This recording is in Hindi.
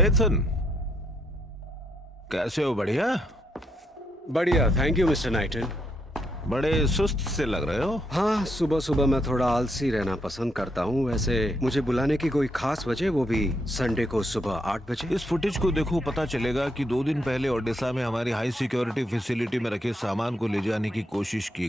नेथन, कैसे हो? बढ़िया। बढ़िया, थैंक यू मिस्टर नाइटन। बड़े सुस्त से लग रहे हो। हाँ, सुबह सुबह मैं थोड़ा आलसी रहना पसंद करता हूँ। वैसे मुझे बुलाने की कोई खास वजह, वो भी संडे को सुबह 8 बजे? इस फुटेज को देखो, पता चलेगा कि 2 दिन पहले ओडिशा में हमारी हाई सिक्योरिटी फैसिलिटी में रखे सामान को ले जाने की कोशिश की गई।